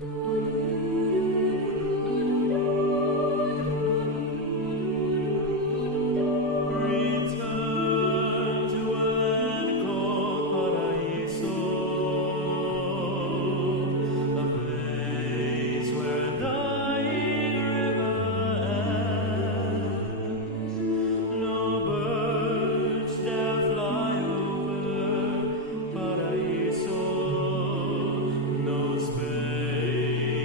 No space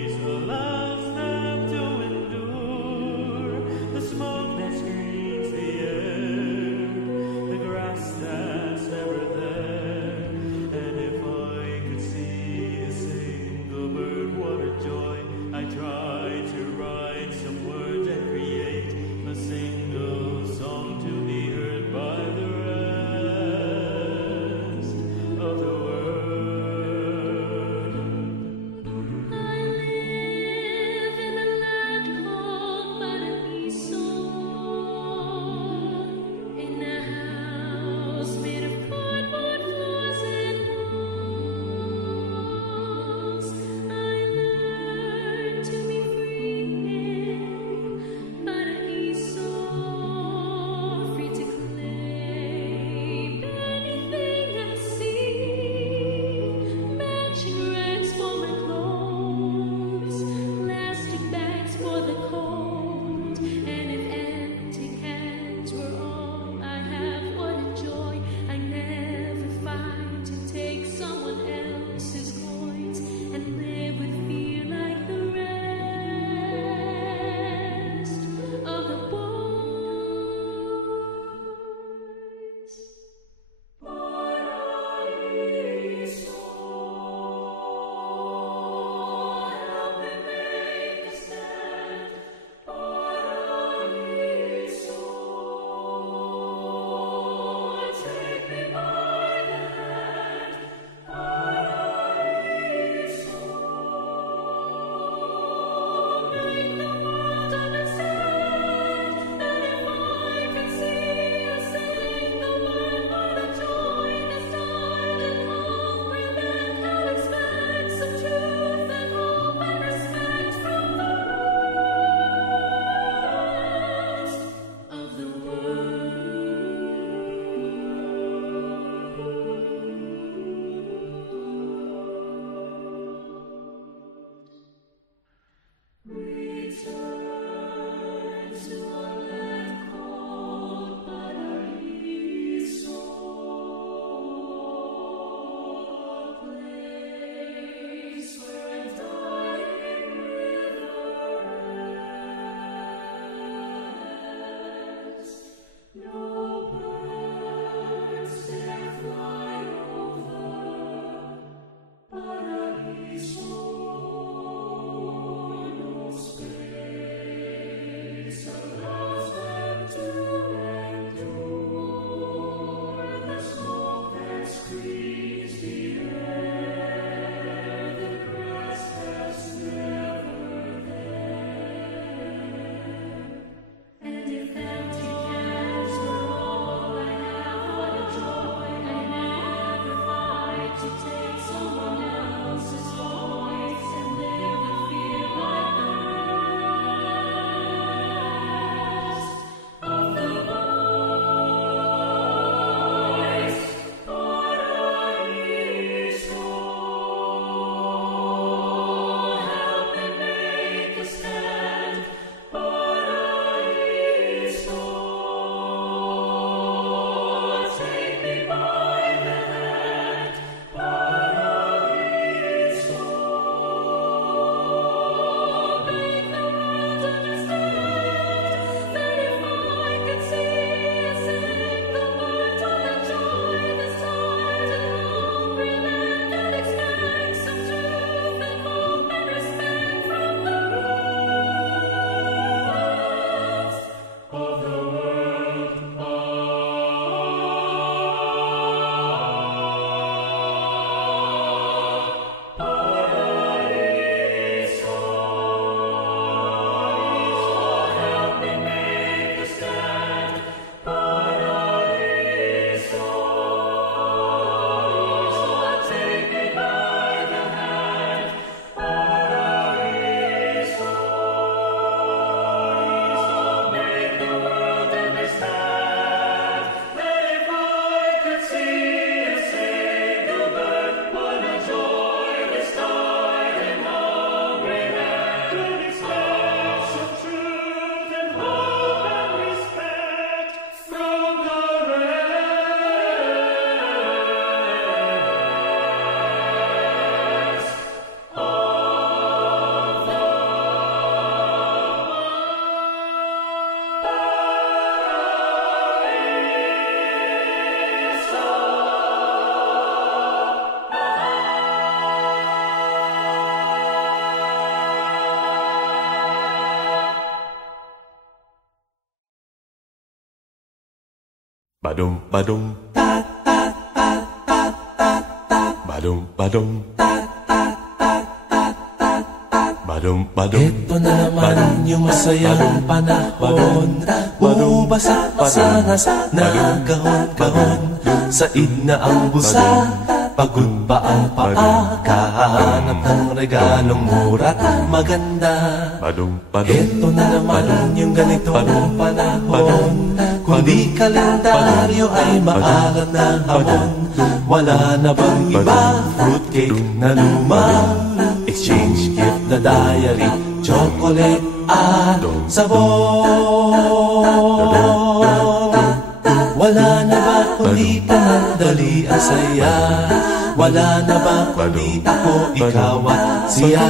Badum badum badum badum badum badum. Ito na naman yung masayang panahon, bumabasa-basa na kahon-kahon. Said na ang busa, pagod pa ang paa, kahanap ng regalong mura't maganda. Ito na naman yung ganitong panahon, kundi kalendaryo ay maalat na hamon. Wala na bang iba, fruitcake na luma, exchange gift na diary, chocolate at sabon. Wala na ba kundi panandali ang saya? Wala na ba kundi ako, ikaw at siya?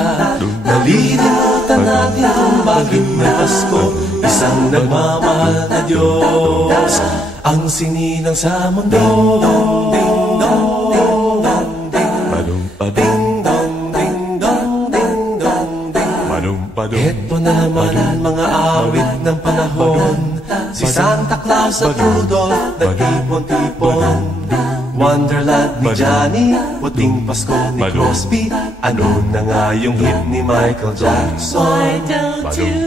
Nalilimutan natin kung bakit may Pasko, isang nagmamahal na Diyos ang sinilang sa mundo. Ding dong, ding dong, ding dong, ding dong, ding dong, ding dong, ding dong. Ito na naman mga awit ng panahon, si Santa Claus at Rudolph nag-ipon-tipon. Wonderland ni Johnny, puting Pasko ni Crosby, ano na nga yung hit ni Michael Jackson?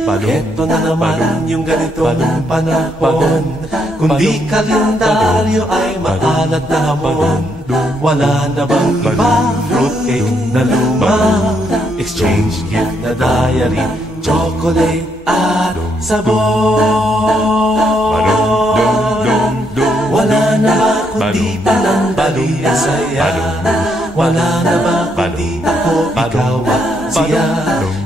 Ito na naman yung ganitong panahon, kundi kalendaryo ay maalat na hamon. Wala na bang iba, fruitcake na luma, exchange gift na diary, chocolate at sabon. Wala na ba kundi panandali ang saya? Wala na ba kundi ako, ikaw at siya?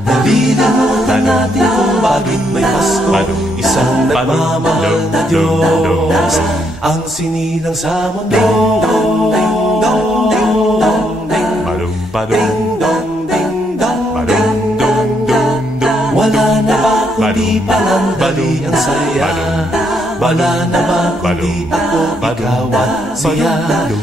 Nalilimutan natin kung bakit may Pasko, isang nagmamahal na Diyos ang sinilang sa mundo. Ding dong, ding dong, ding dong, ding dong, ding dong, ding dong. Wala na ba kundi panandali ang saya? Wala na ba kundi ako, ikaw at siya?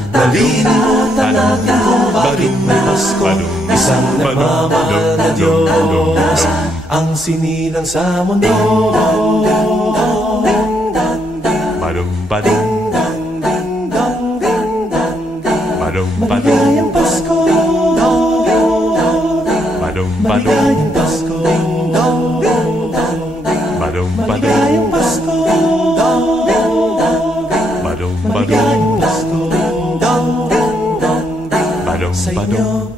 Nalilimutan natin kung bakit may Pasko, isang nagmamahal na Diyos ang sinilang sa mundo. Ding dong, ding dong, ding dong, ding dong, ding dong, maligayang Pasko. Maligayang Pasko. Maligayang Pasko. Maligayang Pasko sa inyo.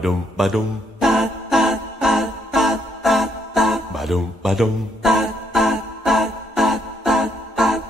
Badum badum. Badum badum.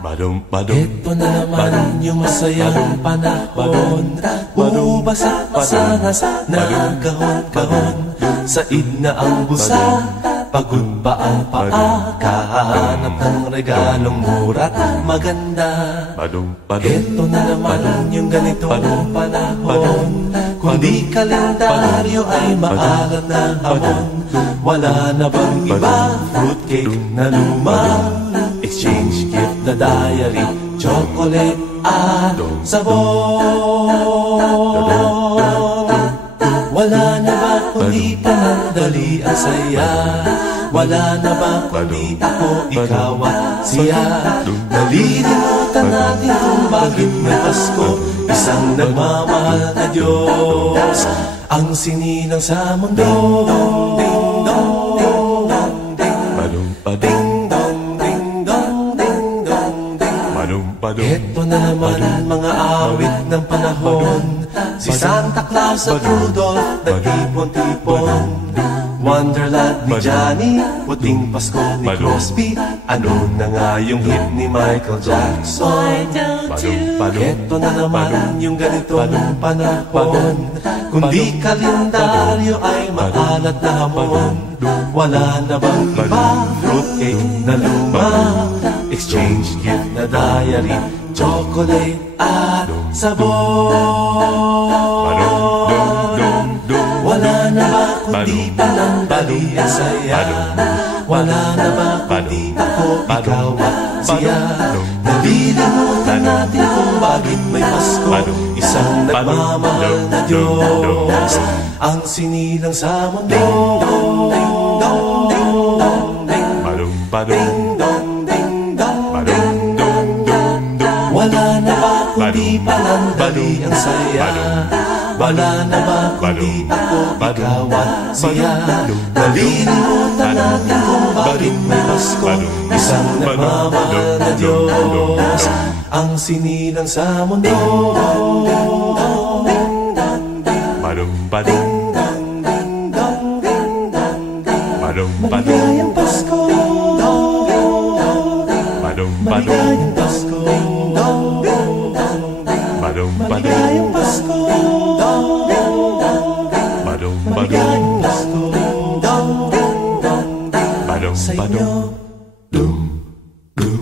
Badum badum. Ito na naman yung masayang panahon. Bumabasa-basa na kahon-kahon. Said na ang busa, pagod pa ang paa. Kahanap ng regalong mura't maganda. Badum badum. Ito na naman yung ganitong panahon. Kung di kalendaryo ay maalat na hamon. Wala na bang iba? Fruitcake na luma, exchange gift na diary, chocolate at sabon. Wala na ba kundi panandali ang saya? Wala na ba kundi ako, ikaw at siya? Nalilimutan natin kung bakit may Pasko, isang nagmamahal na Diyos ang sinilang sa mundo. Ding dong, ding dong, ding Badum badum. ding dong, ding dong, ding dong, ding. Badum badum. Ito na naman mga awit ng panahon. Si Santa Claus at Rudolph nagtipon-tipon. Wonderland ni Johnny, puting Pasko ni Crosby. Ano na nga yung hit ni Michael Jackson? Ito na naman yung ganitong panahon. Kung di kalendaryo ay maalat na hamon. Wala na bang iba? Fruitcake na luma, exchange gift na diary, chocolate at sabon. Wala na ba kundi panandali ang saya? Wala na ba kundi ako, ikaw at siya? Nalilimutan natin kung bakit may Pasko, isang nagmamahal na Diyos ang sinilang sa mundo. Ding dong, ding dong, ding Badum badum. ding dong, ding dong, Badum dum dum dum. wala na ba kundi panandali ang saya? Wala na ba kundi ako, ikaw at siya? Nalilimutan natin kung bakit may Pasko, isang nagmamahal na Diyos ang sinilang sa mundo. Ding dong, ding dong, ding Badum badum. dong, ding dong, ding dong, ding. Badum badum. Maligayang Pasko. Badum badum. Maligayang Pasko. Badum badum. Maligayang Pasko. Badum badum. Maligayang Pasko. Badum Sa badum. inyo. Dum dum.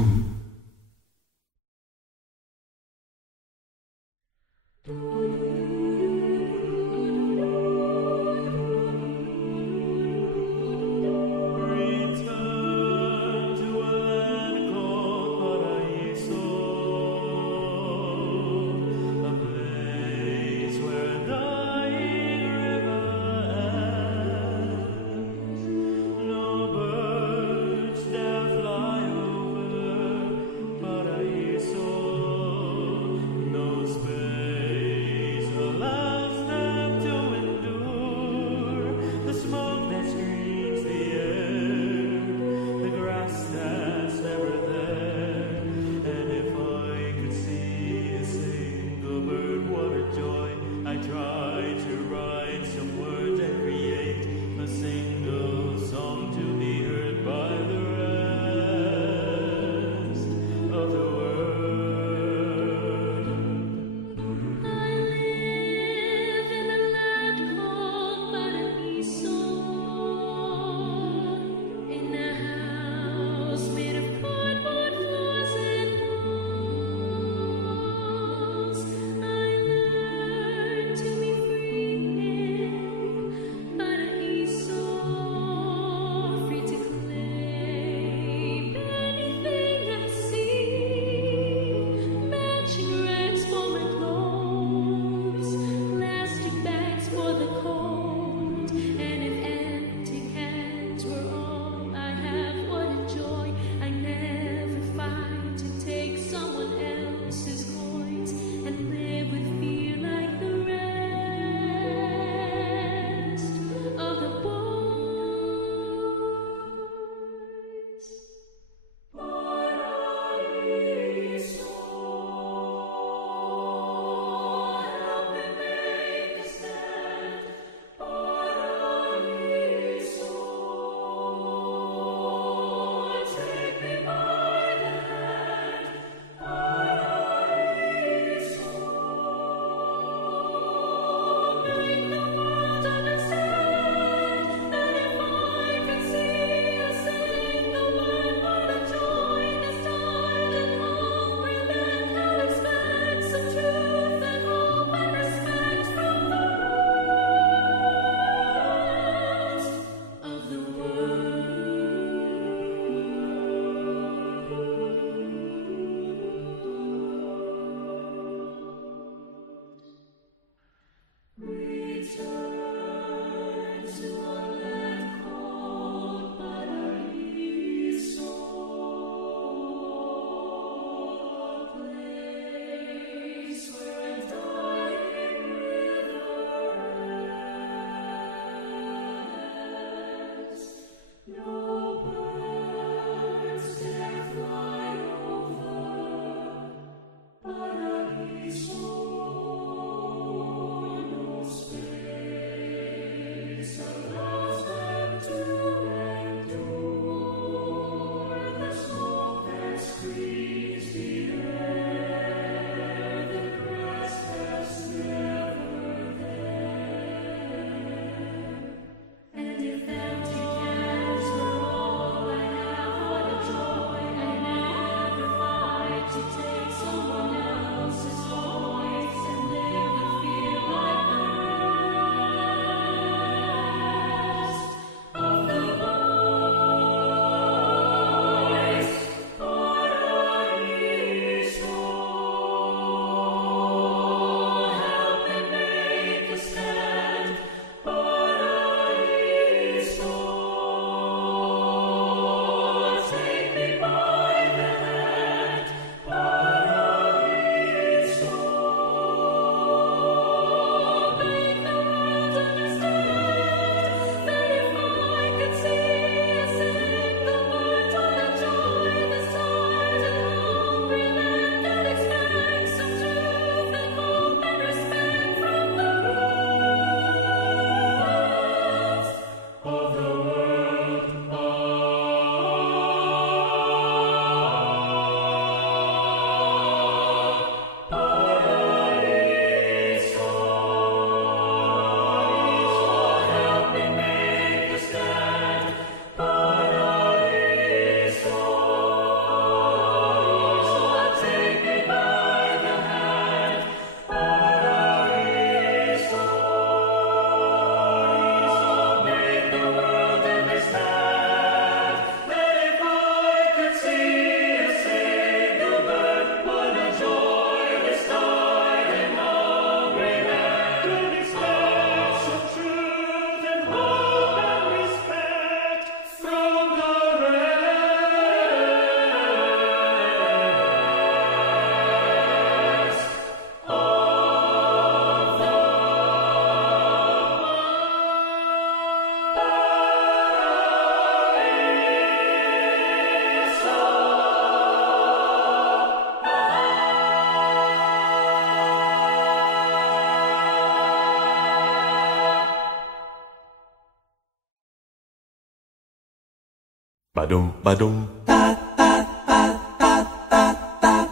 Badum badum.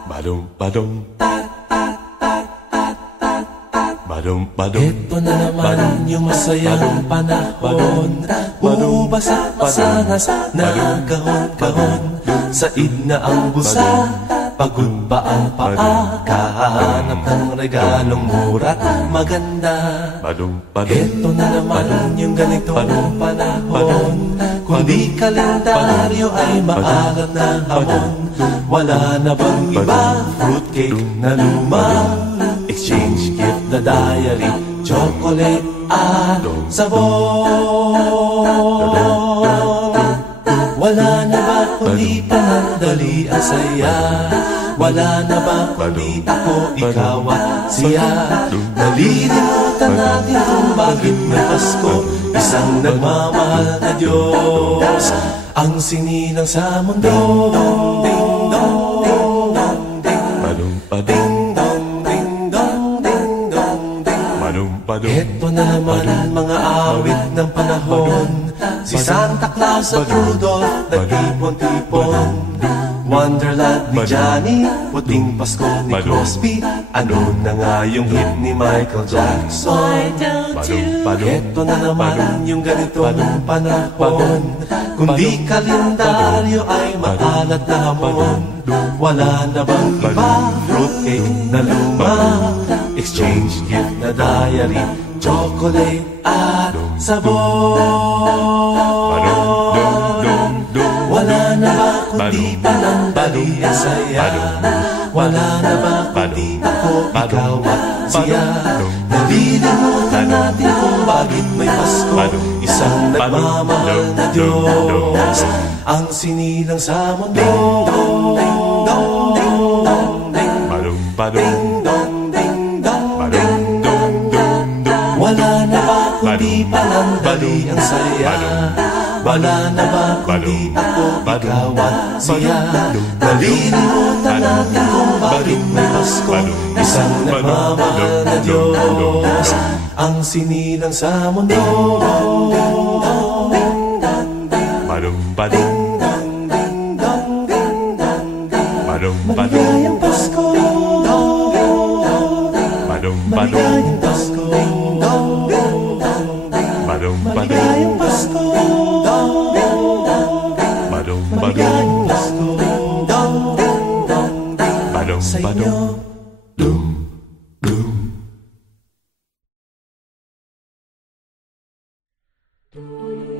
Badum badum. Badum badum. Ito na naman yung masayang panahon. Bumabasa-basa na kahon-kahon. Said na ang busa, pagod ba ang paa? Kahanap ng regalong mura't maganda. Badum badum. Ito na naman yung ganitong panahon. Kung di kalendaryo ay maalat na hamon. Wala na bang iba? Fruitcake na luma, exchange gift na diary, chocolate at sabon. Wala na ba kundi panandali ang saya? Wala na ba kundi ako, ikaw at siya? Nalilimutan natin kung bakit may Pasko, isang nagmamahal na Diyos ang sinilang sa mundo. Ding dong, ding dong, ding Badum badum. ding dong, ding dong, ding dong, ding. Badum badum. Ito na naman mga awit ng panahon. Si Santa Claus at Rudolph nagtipon-tipon. Wonderland ni Johnny, puting Pasko ni Crosby. Ano na nga yung hit ni Michael Jackson? Ito na naman yung ganitong panahon. Kung di kalendaryo ay maalat na hamon. Wala na bang iba? Fruitcake na luma, exchange gift na diary, chocolate at sabon. Wala na ba kundi panandali ang saya? Wala na ba kundi ako, ikaw at siya? Nalilimutan natin kung bakit may Pasko, isang nagmamahal na Diyos ang sinilang sa mundo. Ding dong, ding dong, ding Badum badum. ding dong, ding dong, Badum ding dum dum dum. wala na ba kundi panandali ang saya? Wala na ba kundi ako, ikaw at siya? Nalilimutan natin kung bakit may Pasko, isang nagmamahal na Diyos ang sinilang sa mundo. Badum badum. Badum badum. Maligayang Pasko, Badum badum. maligayang Pasko, Badum badum. maligayang Pasko, Badum badum. maligayang Pasko Badum sa badum. inyo. Dum dum. To you.